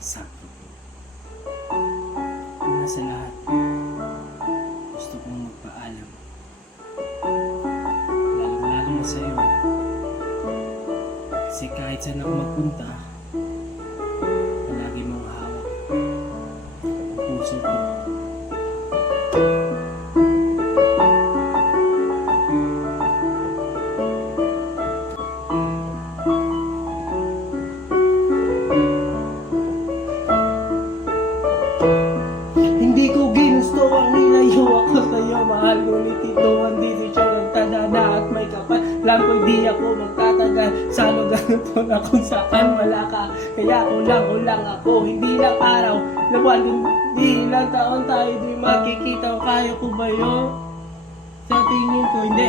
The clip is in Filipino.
sakto po. Una sa lahat, gusto kong magpaalam. Lalo na sa'yo. Kasi kahit saan ako magpunta, palagi mong hawak ang puso ko. Hindi ko ginusto ang nilayo ako sa'yo. Mahal ngunit ito ang desisyon ng tadhana at may kapal. Alam ko hindi ako magtatagal sa lugar na to na kung saan wala ka. Kaya ulang ako, hindi lang araw, lawan, hindi lang taon tayo di makikita. Kaya ko ba yun? Sa tingin ko hindi.